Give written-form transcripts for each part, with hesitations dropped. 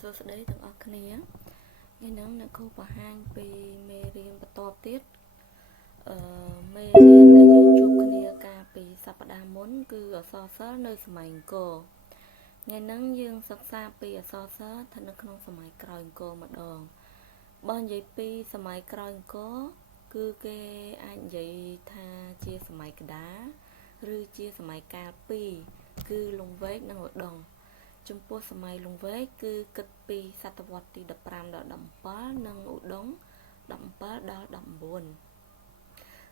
សួស្តីទាំងអស់គ្នាថ្ងៃនេះអ្នកគ្រូបង្ហាញពីមេរៀនបន្តទៀតមេរៀនដែលយើងជួបគ្នាកាលពីសប្តាហ៍មុនគឺអក្សរសិល្ប៍នៅសម័យអង្គរថ្ងៃនេះយើងសិក្សាពីអក្សរសិល្ប៍ស្ថិតនៅក្នុងសម័យក្រោយអង្គរម្ដងបើនិយាយពីសម័យក្រោយអង្គរគឺគេអាចនិយាយថាជាសម័យកណ្ដាលឬជាសម័យកាលពីរគឺលង្វែកនិងឧដុង្គចំពោះសម័យលង្វែកគឺគិតពីសតវត្សទី15ដល់17និងឧដុង្គ17ដល់19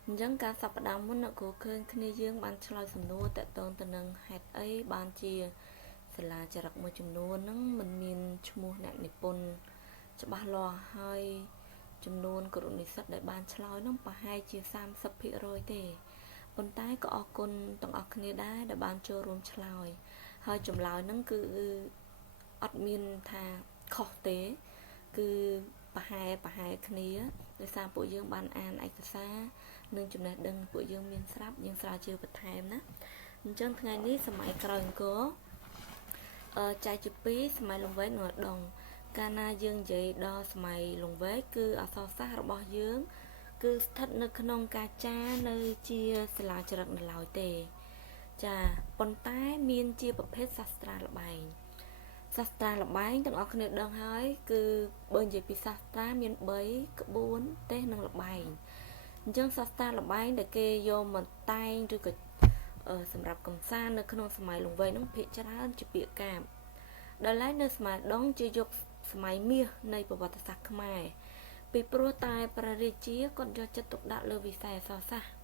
អញ្ចឹងការសប្តាហ៍មុនអ្នកគ្រូឃើញគ្នាយើងបានឆ្លើយសំណួរតាក់ទងទៅនឹងហេតុអីបានជាសាលាចរិតមួយចំនួនហ្នឹងមិនមានឈ្មោះអ្នកនិពន្ធច្បាស់លាស់ហើយចំនួនគរុនិស្សិតដែលបានឆ្លើយហ្នឹងប្រហែលជា 30% ទេប៉ុន្តែក៏អរគុណទាំងអស់គ្នាដែរដែលបានចូលរួមឆ្លើយហើយចម្លើយហ្នឹងគឺអត់មានថាខុសទេគឺប្រហែលគ្នាដោយសារពួកយើងបានអានឯកសារនិងចំណេះដឹងពួកយើងមានស្រាប់យើងស្រាវជ្រាវបន្ថែមណាអញ្ចឹងថ្ងៃនេះសម័យក្រោយអង្គរចែកជាពីរសម័យលង្វែកនិងឧដុង្គកាលណាយើងនិយាយដល់សម័យលង្វែកគឺអក្សរសាស្ត្ររបស់យើងគឺស្ថិតនៅក្នុងការចារនៅជាសាលាចរិតនៅឡើយទេចាប៉ុន្តែមានជាប្រភេទសាស្ត្រាល្បែងទាំងអស់គ្នាដឹងហើយគឺបើនិយាយពីសាស្ត្រាមាន3ក្បួនទេសនិងល្បែងអញ្ចឹងសាស្ត្រាល្បែងដែលគេយកមកតែងឬក៏សម្រាប់កំសាន្តនៅក្នុងសម័យលង្វែកនោះភាគច្រើនជាពាក្យកាព្យដល់ឡែកនៅសម័យដងជាយកសម័យមាសនៃប្រវត្តិសាស្ត្រខ្មែរពីព្រោះតែព្រះរាជាគាត់យកចិត្តទុកដាក់លើវិស័យអក្សរសាស្ត្រ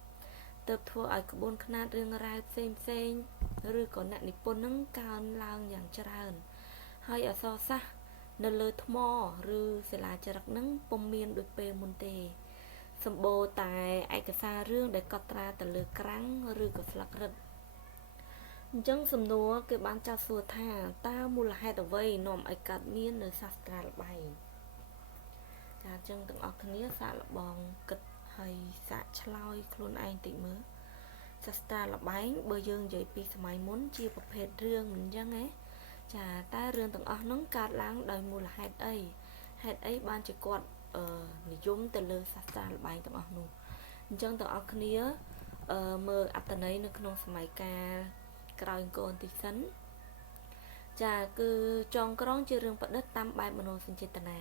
ទើបធ្វើឲ្យក្បួនខ្នាតរឿងរ៉ាវផ្សេងឬក៏អ្នកនិពន្ធនឹងកើនឡើងយ៉ាងច្រើនហើយអក្សរសាស្ត្រនៅលើថ្មឬសិលាចារឹកនឹងពុំមានដូចពេលមុនទេសម្បូរតែឯកសាររឿងដែលកត់ត្រាទៅលើក្រាំងឬក៏ស្លឹករឹតអញ្ចឹងសំណួរគេបានចោទសួរថាតើមូលហេតុអ្វីនាំឲ្យកើតមាននៅសាស្ត្រាល្បែងចាអញ្ចឹងទាំងអស់គ្នាសាកល្បងគិតហើយសាកឆ្លើយខ្លួនឯងតិចមើលសាស្ត្រាល្បែងបើយើងនិយាយពីសម័យមុនជាប្រភេទរឿងមិនអញ្ចឹងទេចាតែរឿងទាំងអស់ហ្នឹងកើតឡើងដោយមូលហេតុអីបានជាគាត់និយមទៅលើសាស្ត្រាល្បែងទាំងអស់នោះអញ្ចឹងទាំងអស់គ្នាមើលអត្ថន័យនៅក្នុងសម័យកាលក្រោយអង្គរបន្តិចសិនចាគឺចងក្រងជារឿងប្រឌិតតាមបែបមនោសញ្ចេតនា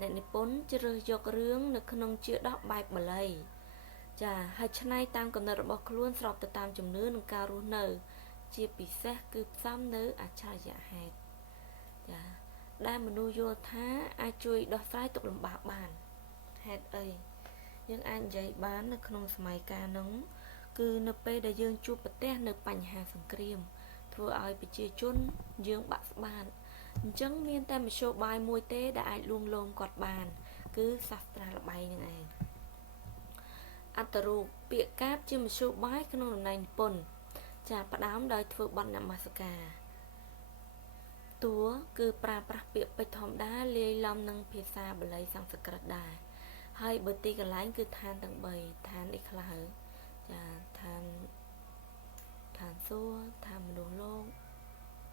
អ្នកនិពន្ធជ្រើសយករឿងនៅក្នុងជាដោះបែបបាលីចាហើយច្នៃតាមកំណត់របស់ខ្លួនស្របទៅតាមជំនឿនិងការរស់នៅជាពិសេសគឺផ្សំនៅអច្ឆរិយហេតុចាដែលមនុស្សយល់ថាអាចជួយដោះស្រាយទុក្ខលំបាកបានហេតុអីយើងអាចនិយាយបាននៅក្នុងសម័យកាលនោះគឺនៅពេលដែលយើងជួបប្រទះនៅបញ្ហាសង្គ្រាមធ្វើឲ្យប្រជាជនយើងបាក់ស្បាតអញ្ចឹងមានតែមធ្យោបាយមួយទេដែលអាចលួងលោមគាត់បានគឺសាស្ត្រាល្បែងនឹងឯងអត្តរូបពាក្យកាព្យជាមធ្យោបាយក្នុងតំណែងនិពន្ធចាផ្ដើមដោយធ្វើបទនមស្ការតួគឺប្រើប្រាស់ពាក្យពេចន៍ធម្មតាលាយឡំនឹងភាសាបាលីសំស្ក្រឹតដែរហើយបើទីកន្លែងគឺឋានទាំង3ឋានអីខ្លះចាឋានសួគ៌ឋានមនុស្សលោក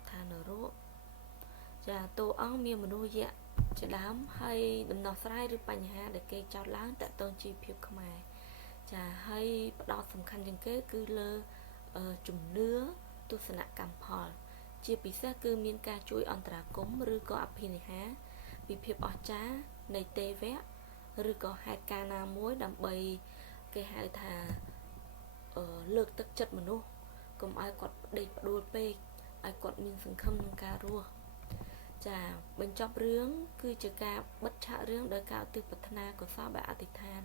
ឋាននរកចាតួអង្គមានមនុស្សយៈជាដើមហើយដំណោះស្រាយឬបញ្ហាដែលគេចោទឡើងតាក់ទងជីវភាពខ្មែរចាហើយផ្ដោតសំខាន់ជាងគេគឺលើជំនឿទស្សនកម្មផលជាពិសេសគឺមានការជួយអន្តរាគមន៍ឬក៏អភិនិហាពីភាពអស្ចារ្យនៃទេវៈឬក៏ហេតុការណ៍ណាមួយដើម្បីគេហៅថាលើកទឹកចិត្តមនុស្សកុំឲ្យគាត់ដេកផ្ដួលពេកឲ្យគាត់មានសង្ឃឹមក្នុងការរស់ចាបញ្ចប់រឿងគឺជាការបិទឆាករឿងដោយការឧទ្ទិសប្រាថ្នាកុសលបែបអធិដ្ឋាន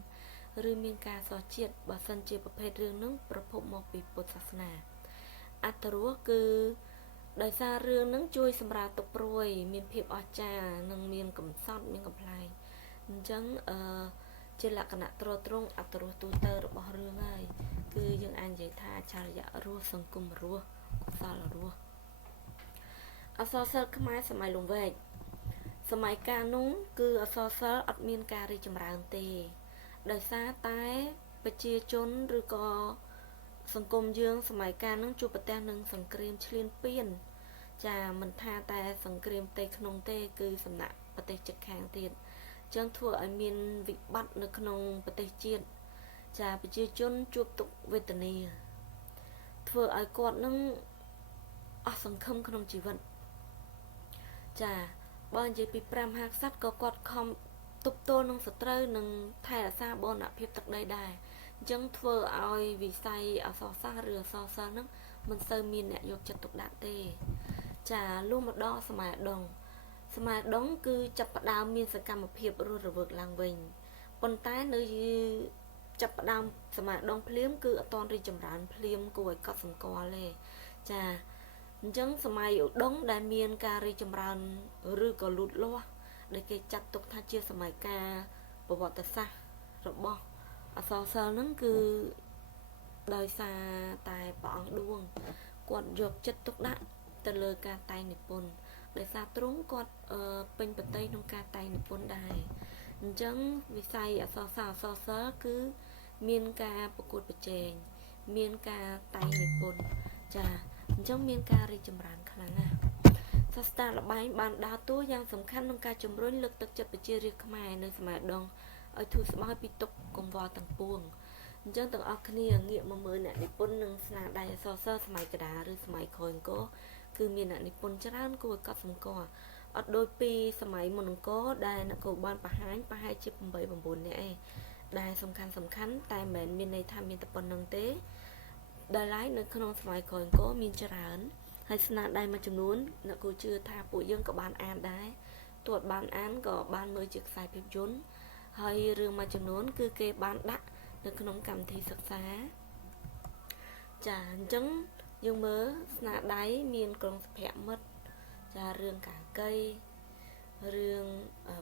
ឬមានការសោះជាតិបើសិនជាប្រភេទរឿងនោះប្រភពមកពីពុទ្ធសាសនាអត្ថរសគឺដោយសាររឿងហ្នឹងជួយសម្រាលទុក្ខព្រួយមានភាពអស្ចារ្យនិងមានកំសត់មានកំ pl ែងអញ្ចឹងជាលក្ខណៈទ្រទ្រង់អត្ថរសទូទៅរបស់រឿងហើយគឺយើងអាចនិយាយថាអច្ឆរិយរសសង្គមរសកុសលរសអក្សរសិល្ប៍ខ្មែរសម័យលង្វែកសម័យកាលនោះគឺអក្សរសិល្ប៍អត់មានការរីកចម្រើនទេដោយសារតែប្រជាជនឬក៏សង្គមយើងសម័យកាលនោះជួបប្រទះនឹងសង្គ្រាមឈ្លានពាន ចាមិនថាតែសង្គ្រាមផ្ទៃក្នុងទេគឺសំណាក់ប្រទេសជិតខាងទៀតចឹងធ្វើឲ្យមានវិបត្តិនៅក្នុងប្រទេសជាតិចាប្រជាជនជួបទុក្ខវេទនាធ្វើឲ្យគាត់នឹងអស់សង្ឃឹមក្នុងជីវិតចាបើនិយាយពីព្រះមហាក្សត្រក៏គាត់ខំទប់ទល់នឹងសត្រូវនឹងថែរក្សាបូរណភាពទឹកដីដែរអញ្ចឹងធ្វើឲ្យវិស័យអក្សរសាស្ត្រឬអក្សរសិល្ប៍ហ្នឹងមិនសូវមានអ្នកយកចិត្តទុកដាក់ទេចាលុះមកដល់សម័យដុងគឺចាប់ផ្ដើមមានសកម្មភាពរស់រវើកឡើងវិញប៉ុន្តែនៅចាប់ផ្ដើមសម័យដុងភ្លាមគឺអត់ទាន់រីកចម្រើនភ្លាមគួរឲ្យកត់សម្គាល់ទេចាអញ្ចឹងសម័យឧដុង្គដែលមានការរីកចម្រើនឬក៏លូតលាស់ដែលគេចាត់ទុកថាជាសម័យកាលប្រវត្តិសាស្ត្ររបស់អក្សរសិល្ប៍ហ្នឹងគឺដោយសារតែព្រះអង្គឌួងគាត់យកចិត្តទុកដាក់ទៅលើការតែងនិពន្ធដោយសារទ្រង់គាត់ពេញប្រតិក្នុងការតែងនិពន្ធដែរអញ្ចឹងវិស័យអក្សរសាស្ត្រអក្សរសិល្ប៍គឺមានការប្រកួតប្រជែងមានការតែងនិពន្ធចាអញ្ចឹងមានការរីកចម្រើនខ្លាំងណាស់សាស្ត្រាល្បែងបានដើរតួយ៉ាងសំខាន់ក្នុងការជំរុញលើកទឹកចិត្តប្រជារាស្ត្រខ្មែរនៅសម័យដងឲ្យធូរស្បើយពីទុក្ខកង្វល់ទាំងពួងអញ្ចឹងទាំងអស់គ្នាងាកមកមើលអ្នកនិពន្ធនិងស្នាដៃអក្សរសិល្ប៍សម័យកណ្ដាលឬសម័យក្រោយអង្គរគឺមានអ្នកនិពន្ធច្រើនគួរឲ្យកត់សម្គាល់អត់ដូចពីសម័យមុនអង្គរដែលនគរបាលប្រហែលជា8 9នាក់ឯងដែលសំខាន់តែមិនមែនមានន័យថាមានតែប៉ុណ្្នឹងទេដែលឡែកនៅក្នុងសម័យក្រោយអង្គរមានច្រើនហើយស្នាដៃមួយចំនួនអ្នកគូជឿថាពួកយើងក៏បានអានដែរទោះបានអានក៏បានមើលជាខ្សែភាពយន្តហើយរឿងមួយចំនួនគឺគេបានដាក់នៅក្នុងកម្មវិធីសិក្សាចាអញ្ចឹងយើងមើលស្នាដៃមានក្រុងសុភមិត្តចារឿងកាកីរឿង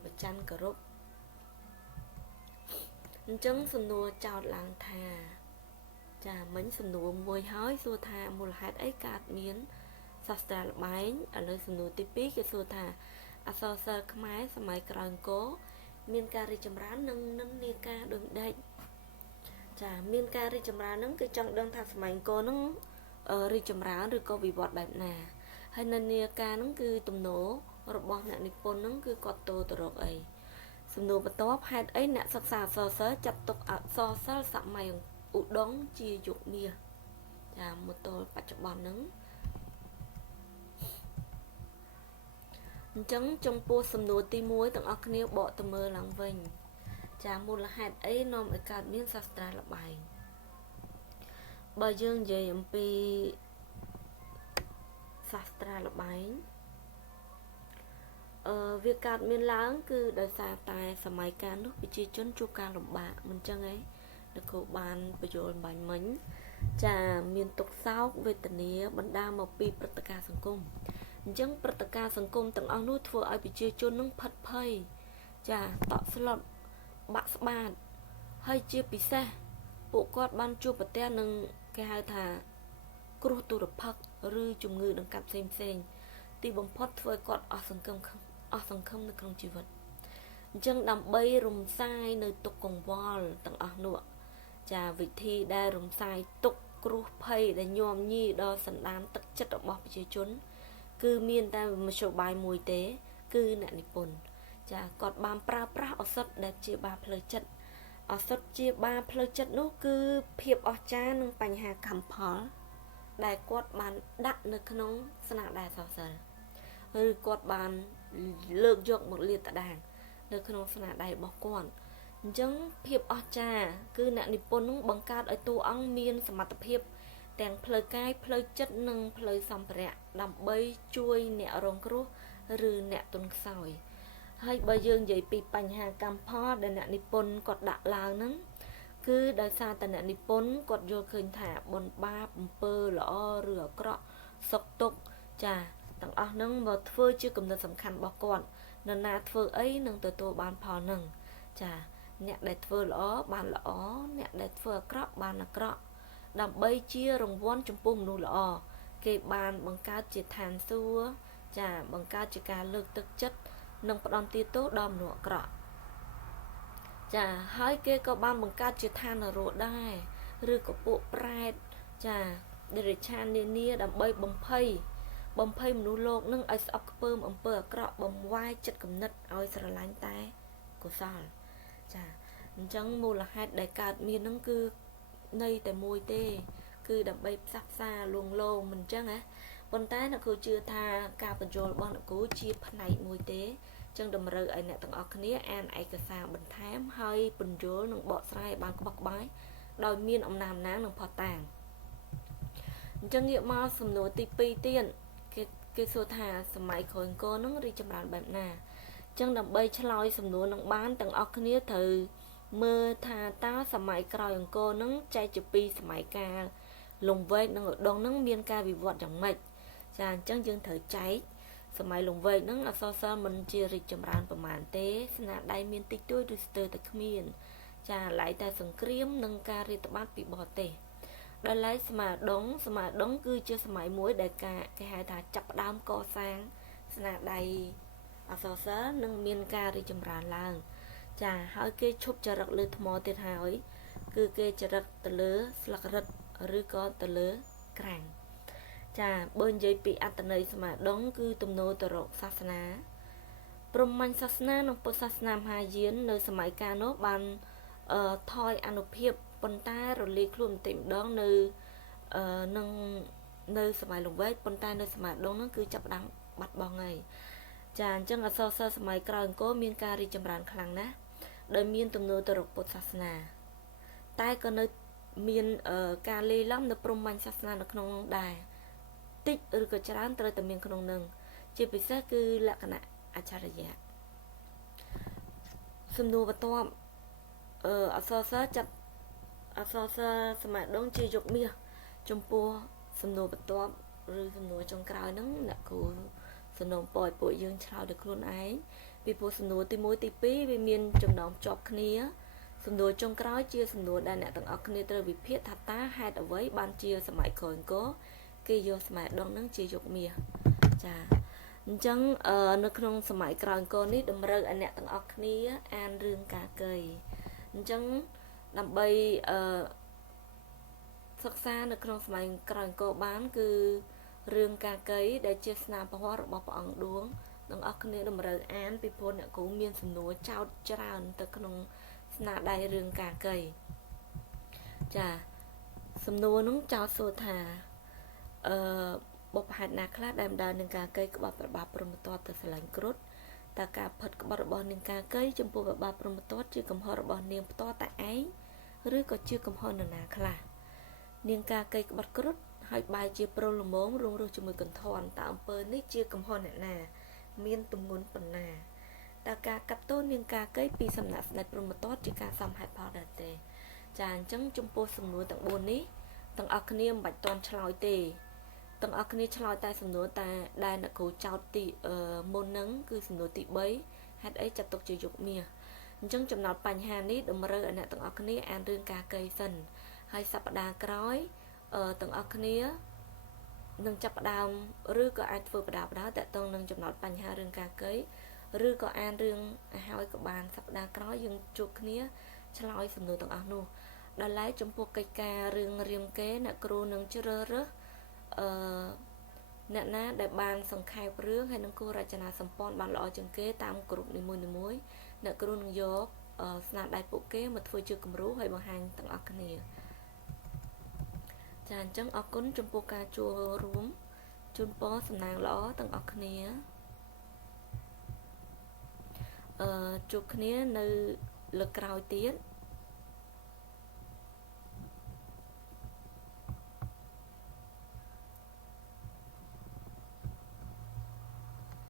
បច្ចាន់គោរពអញ្ចឹងសំណួរចោទឡើងថាចាមិញសំណួរមួយហើយសួរថាមូលហេតុអីកើតមានសាស្ត្រាល្បែងឥឡូវសំណួរទី2គេសួរថាអក្សរសិល្ប៍ខ្មែរសម័យក្រោយអង្គរមានការរីកចម្រើននិងនិន្នាការដូចម្ដេចចាមានការរីកចម្រើនហ្នឹងគឺចង់ដឹងថាសម័យអង្គរហ្នឹងរីកចម្រើនឬក៏វិវត្តបែបណាហើយនិន្នាការហ្នឹងគឺទំនោររបស់អ្នកនិពន្ធហ្នឹងគឺគាត់តទៅរកអីសំណួរបន្ទាប់ហេតុអីអ្នកសិក្សាអក្សរសិល្ប៍ចាត់ទុកអក្សរសិល្ប៍សម័យឧដុង្គជាយុគមាសចាមកទល់បច្ចុប្បន្នហ្នឹងអញ្ចឹងចំពោះសំណួរទី1ទាំងអស់គ្នាបកទៅមើលឡើងវិញចាមូលហេតុអីនាំឲ្យកើតមានសាស្ត្រាល្បែងបើយើងនិយាយអំពីសាស្ត្រាល្បែងវាកើតមានឡើងគឺដោយសារតែសម័យកាលនោះប្រជាជនជួបការលំបាកមិនចឹងឯងនគរបានបញ្យល់បាញ់មិញចាមានទុក្ខសោកវេទនាបណ្ដាលមកពីព្រឹត្តិការណ៍សង្គមអញ្ចឹងព្រឹត្តិការណ៍សង្គមទាំងអស់នោះធ្វើឲ្យប្រជាជននឹងផិតភ័យចាតក់ស្លុតបាក់ស្បាតហើយជាពិសេសពួកគាត់បានជួបប្រទះនឹងគេហៅថាគ្រោះទុរភិក្សឬជំងឺដង្កាត់ផ្សេងទីបំផុតធ្វើឲ្យគាត់អស់សង្ឃឹមនៅក្នុងជីវិតអញ្ចឹងដើម្បីរំសាយនៅទុក្ខកង្វល់ទាំងអស់នោះចាវិធីដែលរំសាយទុក្ខគ្រោះភ័យដែលញោមញីដល់សន្តានទឹកចិត្តរបស់ប្រជាជនគឺមានតែមធ្យោបាយមួយទេគឺអ្នកនិពន្ធចាគាត់បានប្រើប្រាស់ឱសថដែលជាបាផ្លូវចិត្តឱសថជាបាផ្លូវចិត្តនោះគឺភាពអស្ចារ្យនិងបញ្ហាកម្មផលដែលគាត់បានដាក់នៅក្នុងស្នាដៃអក្សរសិល្ប៍ឬគាត់បានលើកយកមកលាតត្រដាងនៅក្នុងស្នាដៃរបស់គាត់អញ្ចឹងភាពអស្ចារ្យគឺអ្នកនិពន្ធនឹងបង្កើតឲ្យតួអង្គមានសមត្ថភាពទាំងផ្លូវកាយផ្លូវចិត្តនិងផ្លូវសម្ភារៈដើម្បីជួយអ្នករងគ្រោះឬអ្នកទន់ខ្សោយហើយបើយើងនិយាយពីបញ្ហាកម្មផលដែលអ្នកនិពន្ធគាត់ដាក់ឡើងហ្នឹងគឺដោយសារតែអ្នកនិពន្ធគាត់យល់ឃើញថាបុណ្យបាបអំពើល្អឬអាក្រក់សុខទុក្ខចាទាំងអស់ហ្នឹងមកធ្វើជាគំនិតសំខាន់របស់គាត់នរណាធ្វើអីនឹងទទួលបានផលហ្នឹងចាអ្នកដែលធ្វើល្អបានល្អអ្នកដែលធ្វើអាក្រក់បានអាក្រក់ដើម្បីជារង្វាន់ចំពោះមនុស្សល្អគេបានបង្កើតជាឋានសួគ៌ចាបង្កើតជាការលើកទឹកចិត្តនិងផ្ដំទាទោសដល់មនុស្សអាក្រក់ចាហើយគេក៏បានបង្កើតជាឋាននរកដែរឬក៏ពួកប្រែតចាដេរឆាននានាដើម្បីបំភ័យ បំភ័យមនុស្សលោកនឹងឲ្យស្អប់ខ្ពើមអំពើអាក្រក់បំវាយចិត្តគំនិតឲ្យស្រឡាញ់តែកុសលចាអញ្ចឹងមូលហេតុដែលកើតមាននឹងគឺនៃតែមួយទេគឺដើម្បីផ្សះផ្សាលួងលោមមិនអញ្ចឹងណាប៉ុន្តែអ្នកគ្រូជឿថាការបញ្ចូលរបស់អ្នកគ្រូជាផ្នែកមួយទេអញ្ចឹងតម្រូវឲ្យអ្នកទាំងអស់គ្នាអានឯកសារបន្ថែមហើយបញ្ចូលនិងបកស្រាយបានក្បោះក្បាយដោយមានអំណាចនិងផុសតាងអញ្ចឹងងាកមកសំណួរទី2ទៀតគេសួរថាសម័យក្រោយអង្គរនឹងរីកចម្រើនបែបណាអញ្ចឹងដើម្បីឆ្លើយសំណួរនឹងបានទាំងអស់គ្នាត្រូវមើលថាតើសម័យក្រោយអង្គរនឹងចែកជាពីរសម័យកាលលង្វែកនិងឧត្តមនឹងមានការវិវត្តយ៉ាងម៉េចចាអញ្ចឹងយើងត្រូវចែកសម័យលង្វែកនឹងអក្សរសិល្ប៍មិនជារីកចម្រើនប្រមាណទេស្នាដៃមានតិចតួចឬស្ទើរតែគ្មានចាឡៃតែសង្គ្រាមនិងការរាតត្បាតពីបរទេសដោយឡែកស្មារដងគឺជាសម័យមួយដែលគេហៅថាចាប់ផ្ដើមកសាងស្នាដៃអក្សរសិល្ប៍និងមានការរីកចម្រើនឡើងចាហើយគេឈប់ចរិតលើថ្មទៀតហើយគឺគេចរិតទៅលើស្លឹករឹតឬក៏ទៅលើក្រាំងចាបើនិយាយពីអត្តន័យស្មារដងគឺទំនោរទៅរកសាសនាព្រហ្មញ្ញសាសនានិងពុទ្ធសាសនាមហាយាននៅសម័យកាលនោះបានថយអនុភាពប៉ុន្តែរលាយខ្លួនបន្តិចម្ដងនៅនឹងនៅសម័យលង្វែកប៉ុន្តែនៅសម័យដងនោះគឺចាប់ផ្ដើមបាត់បង់ហើយចាអញ្ចឹងអក្សរសិល្ប៍សម័យក្រោយអង្គរមានការរីកចម្រើនខ្លាំងណាស់ដោយមានទំនោរទៅរកពុទ្ធសាសនាតែក៏នៅមានការលេីឡំនៅព្រហ្មញ្ញសាសនានៅក្នុងនោះដែរតិចឬក៏ច្រើនត្រូវតែមានក្នុងនឹងជាពិសេសគឺលក្ខណៈអច្ឆរិយៈសំណួរបន្ទាប់អក្សរសិល្ប៍ចាត់អក្សរសិល្ប៍សម័យដងជាយុគមាសចំពោះសំណួរបន្ទាប់ឬសំណួរចុងក្រោយហ្នឹងអ្នកគ្រូសំណូមពរឲ្យពួកយើងឆ្លើយដោយខ្លួនឯងពីព្រោះសំណួរទី1ទី2វាមានចំណងភ្ជាប់គ្នាសំណួរចុងក្រោយជាសំណួរដែលអ្នកទាំងអស់គ្នាត្រូវវិភាគថាតើហេតុអ្វីបានជាសម័យក្រោយអង្គរគេយកសម័យដងហ្នឹងជាយុគមាសចាអញ្ចឹងនៅក្នុងសម័យក្រោយអង្គរនេះតម្រូវឲ្យអ្នកទាំងអស់គ្នាអានរឿងកាកីអញ្ចឹងដើម្បីសិក្សានៅក្នុងសម័យក្រោយអង្គរបានគឺរឿងកាកីដែលជាស្នាមពហុរបស់ព្រះអង្គឌួងទាំងអស់គ្នាតម្រូវអានពីព្រោះអ្នកគ្រូមានសំណួរចោទច្រើនទៅក្នុងស្នាដៃរឿងកាកីចាសំណួរនោះចោទសួរថាបុព្វហេតុណាខ្លះដែលបណ្ដាលនឹងកាកីក្បត់ប្របាប់ព្រហ្មទត្តទៅស្រឡាញ់គ្រុឌតើការផិតក្បត់របស់នាងកាកីចំពោះប្របាប់ព្រហ្មទត្តជាកំហុសរបស់នាងផ្ទាល់តែឯងឬក៏ជាកំហុសនរណាខ្លះនាងកាកីក្បត់គ្រុឌហើយបែរជាប្រុសល្មមរងរស់ជាមួយកន្ធរតើអំពើនេះជាកំហុសអ្នកណាមានទម្ងន់ប៉ុណ្ណាតើការកាត់ទោសនាងកាកីពីសំណាក់ស្ដេចព្រហ្មទត្តជាការសមហេតុផលដែរទេចាអញ្ចឹងចំពោះសំណួរទាំង4នេះទាំងអស់គ្នាមិនបាច់តន់ឆ្លើយទេទាំងអស់គ្នាឆ្លើយតែសំណួរតែដែលអ្នកគ្រូចោទទីមុនហ្នឹងគឺសំណួរទី3ហេតុអីចាត់ទុកជាយុគមាសអញ្ចឹងចំណោទបញ្ហានេះតម្រូវឲ្យអ្នកទាំងអស់គ្នាអានរឿងកាកីសិនហើយសប្តាហ៍ក្រោយទាំងអស់គ្នានឹងចាប់ផ្ដើមឬក៏អាចធ្វើបដាតកតងនឹងចំណោទបញ្ហារឿងកាកីឬក៏អានរឿងឲ្យហើយក៏បានសប្តាហ៍ក្រោយយើងជួបគ្នាឆ្លើយសំណួរទាំងអស់នោះដល់ឡែកចំពោះកិច្ចការរឿងរៀមកេរអ្នកគ្រូនឹងជ្រើសរើសអ្នកណាដែលបានសង្ខេបរឿងហើយនឹងគូរចនាសម្ព័ន្ធបានល្អជាងគេតាមក្រុមនីមួយៗអ្នកគ្រូនឹងយកស្នាដៃពួកគេមកធ្វើជាគំរូហើយបង្ហាញទាំងអស់គ្នាចាអញ្ចឹងអរគុណចំពោះការចូលរួមជូនពរសំណាងល្អទាំងអស់គ្នាជួបគ្នានៅលើកក្រោយទៀត